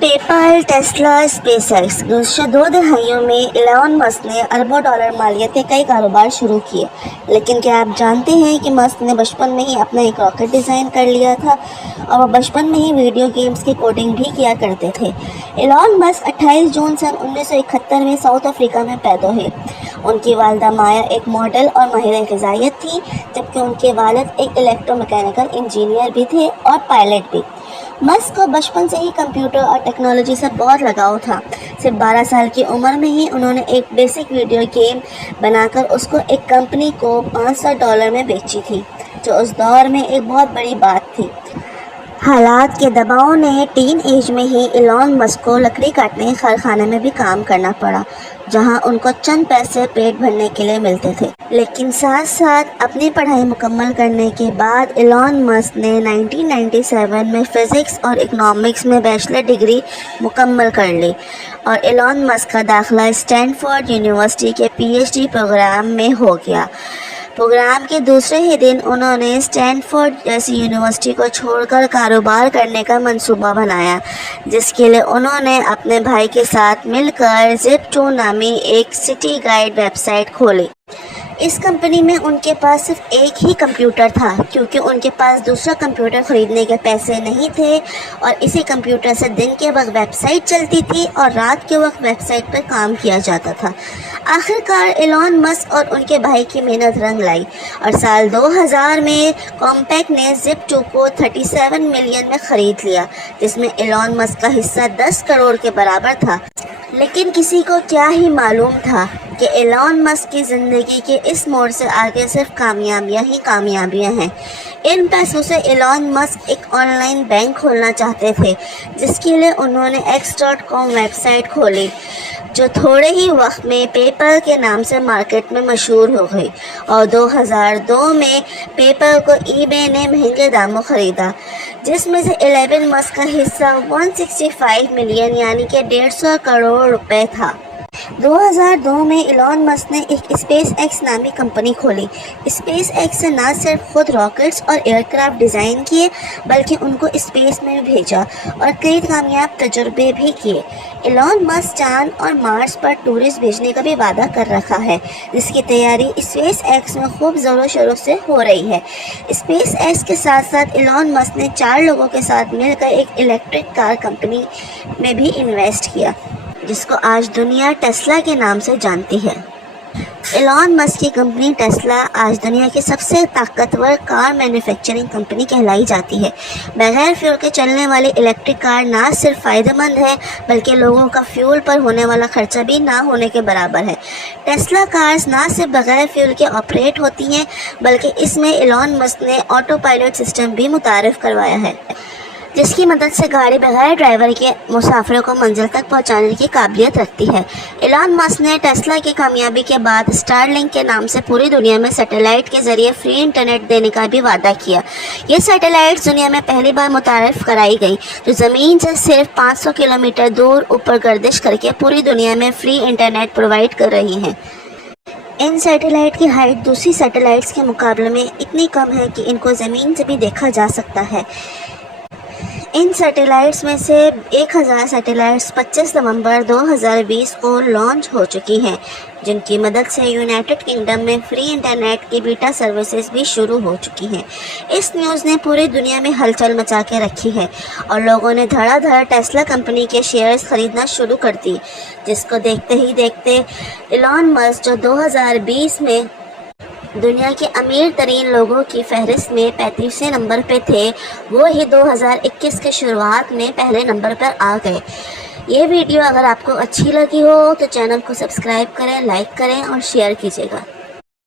PayPal, Tesla, SpaceX. गुज़श्ता 2 दहाइयों में एलन मस्क ने अरबों डॉलर मालियत के कई कारोबार शुरू किए, लेकिन क्या आप जानते हैं कि मस्क ने बचपन में ही अपना एक रॉकेट डिज़ाइन कर लिया था और वह बचपन में ही वीडियो गेम्स की कोडिंग भी किया करते थे। एलन मस्क 28 जून सन 1971 में साउथ अफ्रीका में पैदा हुए। उनकी वालिदा माया एक मॉडल और माहिर ग़िज़ाइयत थी, जबकि उनके वालिद एक इलेक्ट्रोमैकेनिकल इंजीनियर भी थे और पायलट भी। मस्क को बचपन से ही कंप्यूटर और टेक्नोलॉजी से बहुत लगाव था। सिर्फ 12 साल की उम्र में ही उन्होंने एक बेसिक वीडियो गेम बनाकर उसको एक कंपनी को $500 में बेची थी, जो उस दौर में एक बहुत बड़ी बात थी। हालात के दबाव ने टीन एज में ही एलन मस्क को लकड़ी काटने के कारखाने में भी काम करना पड़ा, जहां उनको चंद पैसे पेट भरने के लिए मिलते थे। लेकिन साथ साथ अपनी पढ़ाई मुकम्मल करने के बाद एलन मस्क ने 1997 में फ़िज़िक्स और इकोनॉमिक्स में बैचलर डिग्री मुकम्मल कर ली और एलन मस्क का दाखिला स्टैनफोर्ड यूनिवर्सिटी के PhD प्रोग्राम में हो गया। प्रोग्राम के दूसरे ही दिन उन्होंने स्टैनफोर्ड जैसी यूनिवर्सिटी को छोड़कर कारोबार करने का मंसूबा बनाया, जिसके लिए उन्होंने अपने भाई के साथ मिलकर ज़िप2 नामी एक सिटी गाइड वेबसाइट खोली। इस कंपनी में उनके पास सिर्फ एक ही कंप्यूटर था, क्योंकि उनके पास दूसरा कंप्यूटर ख़रीदने के पैसे नहीं थे और इसी कंप्यूटर से दिन के वक्त वेबसाइट चलती थी और रात के वक्त वेबसाइट पर काम किया जाता था। आखिरकार एलन मस्क और उनके भाई की मेहनत रंग लाई और साल 2000 में कॉम्पैक्ट ने ज़िप2 को 37 मिलियन में ख़रीद लिया, जिसमें एलन मस्क का हिस्सा 10 करोड़ के बराबर था। लेकिन किसी को क्या ही मालूम था कि एलन मस्क की ज़िंदगी के इस मोड़ से आगे सिर्फ कामयाबियाँ ही कामयाबियाँ हैं। इन पैसों से एलन मस्क एक ऑनलाइन बैंक खोलना चाहते थे, जिसके लिए उन्होंने X.com वेबसाइट खोली, जो थोड़े ही वक्त में पेपल के नाम से मार्केट में मशहूर हो गई और 2002 में पेपल को eBay ने महंगे दामों ख़रीदा, जिसमें से 11 मस्क का हिस्सा 165 मिलियन यानी कि 150 करोड़ रुपए था। 2002 में एलन मस्क ने एक SpaceX नामी कंपनी खोली। SpaceX से न सिर्फ खुद रॉकेट्स और एयरक्राफ्ट डिज़ाइन किए, बल्कि उनको स्पेस में भी भेजा और कई कामयाब तजुर्बे भी किए। एलन मस्क चांद और मार्स पर टूरिस्ट भेजने का भी वादा कर रखा है, जिसकी तैयारी SpaceX में खूब ज़ोरों शोरों से हो रही है। SpaceX के साथ साथ एलन मस्क ने 4 लोगों के साथ मिलकर एक इलेक्ट्रिक कार कंपनी में भी इन्वेस्ट किया, जिसको आज दुनिया टेस्ला के नाम से जानती है। एलन मस्क की कंपनी टेस्ला आज दुनिया की सबसे ताकतवर कार मैन्युफैक्चरिंग कंपनी कहलाई जाती है। बगैर फ्यूल के चलने वाली इलेक्ट्रिक कार ना सिर्फ फ़ायदेमंद है, बल्कि लोगों का फ्यूल पर होने वाला खर्चा भी ना होने के बराबर है। टेस्ला कार्स ना सिर्फ बगैर फ्यूल के ऑपरेट होती हैं, बल्कि इसमें एलन मस्क ने ऑटो पायलट सिस्टम भी मुतारिफ़ करवाया है, जिसकी मदद से गाड़ी बगैर ड्राइवर के मुसाफिरों को मंजिल तक पहुंचाने की काबिलियत रखती है। एलन मस्क ने टेस्ला की कामयाबी के बाद स्टारलिंक के नाम से पूरी दुनिया में सैटेलाइट के ज़रिए फ्री इंटरनेट देने का भी वादा किया। ये सैटेलाइट्स दुनिया में पहली बार मुतारिफ़ कराई गई, जो ज़मीन से सिर्फ 500 किलोमीटर दूर ऊपर गर्दिश करके पूरी दुनिया में फ्री इंटरनेट प्रोवाइड कर रही हैं। इन सैटेलाइट की हाइट दूसरी सैटेलाइट्स के मुकाबले में इतनी कम है कि इनको ज़मीन से भी देखा जा सकता है। इन सैटेलाइट्स में से 1000 सैटेलाइट्स 25 नवंबर 2020 को लॉन्च हो चुकी हैं, जिनकी मदद से यूनाइटेड किंगडम में फ्री इंटरनेट की बीटा सर्विसेज भी शुरू हो चुकी हैं। इस न्यूज़ ने पूरी दुनिया में हलचल मचा के रखी है और लोगों ने धड़ाधड़ टेस्ला कंपनी के शेयर्स खरीदना शुरू कर दी, जिसको देखते ही देखते एलन मस्क, जो 2020 में दुनिया के अमीर तरीन लोगों की फहरिस्त में 35वें नंबर पे थे, वो ही 2021 के शुरुआत में पहले नंबर पर आ गए। ये वीडियो अगर आपको अच्छी लगी हो तो चैनल को सब्सक्राइब करें, लाइक करें और शेयर कीजिएगा।